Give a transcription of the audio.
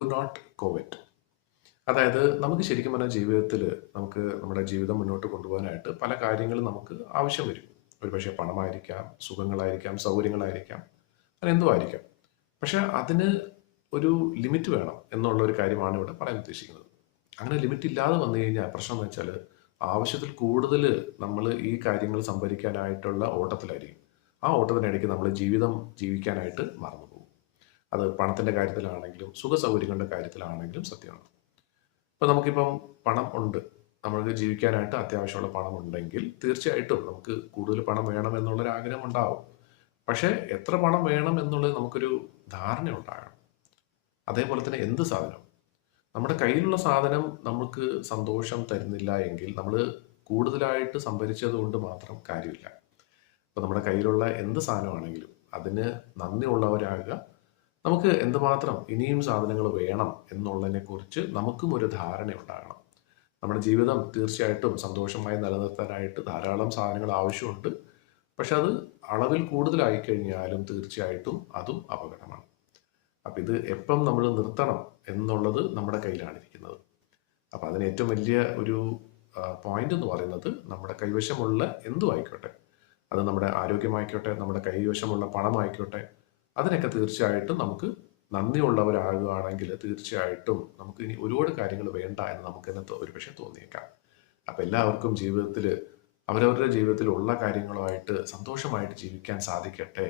Not കോവിറ്റ്. അതായത് നമുക്ക് ശരിക്കും പറഞ്ഞാൽ ജീവിതത്തിൽ നമുക്ക് നമ്മുടെ ജീവിതം മുന്നോട്ട് കൊണ്ടുപോകാനായിട്ട് പല കാര്യങ്ങളും നമുക്ക് ആവശ്യം വരും. ഒരുപക്ഷെ പണമായിരിക്കാം, സുഖങ്ങളായിരിക്കാം, സൗകര്യങ്ങളായിരിക്കാം, അങ്ങനെ എന്തോ ആയിരിക്കാം. പക്ഷെ അതിന് ഒരു ലിമിറ്റ് വേണം എന്നുള്ള ഒരു കാര്യമാണ് ഇവിടെ പറയാൻ ഉദ്ദേശിക്കുന്നത്. അങ്ങനെ ലിമിറ്റ് ഇല്ലാതെ വന്നു കഴിഞ്ഞാൽ പ്രശ്നം എന്ന് വെച്ചാൽ ആവശ്യത്തിൽ കൂടുതൽ നമ്മൾ ഈ കാര്യങ്ങൾ സംഭരിക്കാനായിട്ടുള്ള ഓട്ടത്തിലായിരിക്കും. ആ ഓട്ടത്തിനിടയ്ക്ക് നമ്മൾ ജീവിതം ജീവിക്കാനായിട്ട് മറന്നു പോകും. അത് പണത്തിൻ്റെ കാര്യത്തിലാണെങ്കിലും സുഖ സൗകര്യങ്ങളുടെ കാര്യത്തിലാണെങ്കിലും സത്യമാണ്. ഇപ്പം നമുക്കിപ്പം പണം ഉണ്ട്, നമ്മൾക്ക് ജീവിക്കാനായിട്ട് അത്യാവശ്യമുള്ള പണം ഉണ്ടെങ്കിൽ തീർച്ചയായിട്ടും നമുക്ക് കൂടുതൽ പണം വേണം എന്നുള്ളൊരു ആഗ്രഹം ഉണ്ടാവും. പക്ഷേ എത്ര പണം വേണം എന്നുള്ളത് നമുക്കൊരു ധാരണ ഉണ്ടാകണം. അതേപോലെ തന്നെ എന്ത് സാധനം, നമ്മുടെ കയ്യിലുള്ള സാധനം നമുക്ക് സന്തോഷം തരുന്നില്ല എങ്കിൽ നമ്മൾ കൂടുതലായിട്ട് സംഭരിച്ചത് കൊണ്ട് മാത്രം കാര്യമില്ല. ഇപ്പം നമ്മുടെ കയ്യിലുള്ള എന്ത് സാധനമാണെങ്കിലും അതിന് നന്ദിയുള്ളവരാകുക. നമുക്ക് എന്തുമാത്രം ഇനിയും സാധനങ്ങൾ വേണം എന്നുള്ളതിനെ കുറിച്ച് നമുക്കും ഒരു ധാരണ ഉണ്ടാകണം. നമ്മുടെ ജീവിതം തീർച്ചയായിട്ടും സന്തോഷമായി നിലനിർത്താനായിട്ട് ധാരാളം സാധനങ്ങൾ ആവശ്യമുണ്ട്. പക്ഷെ അത് അളവിൽ കൂടുതലായി കഴിഞ്ഞാലും തീർച്ചയായിട്ടും അതും അപകടമാണ്. അപ്പം ഇത് എപ്പം നമ്മൾ നിർത്തണം എന്നുള്ളത് നമ്മുടെ കയ്യിലാണ് ഇരിക്കുന്നത്. അപ്പം അതിന് ഏറ്റവും വലിയ ഒരു പോയിന്റ് എന്ന് പറയുന്നത് നമ്മുടെ കൈവശമുള്ള എന്തും ആയിക്കോട്ടെ, അത് നമ്മുടെ ആരോഗ്യമായിക്കോട്ടെ, നമ്മുടെ കൈവശമുള്ള പണമായിക്കോട്ടെ, അതിനൊക്കെ തീർച്ചയായിട്ടും നമുക്ക് നന്ദിയുള്ളവരാകുകയാണെങ്കിൽ തീർച്ചയായിട്ടും നമുക്ക് ഇനി ഒരുപാട് കാര്യങ്ങൾ വേണ്ട എന്ന് നമുക്ക് തന്നെ ഒരുപക്ഷെ തോന്നിയേക്കാം. അപ്പം എല്ലാവർക്കും ജീവിതത്തിൽ അവരവരുടെ ജീവിതത്തിൽ ഉള്ള കാര്യങ്ങളുമായിട്ട് സന്തോഷമായിട്ട് ജീവിക്കാൻ സാധിക്കട്ടെ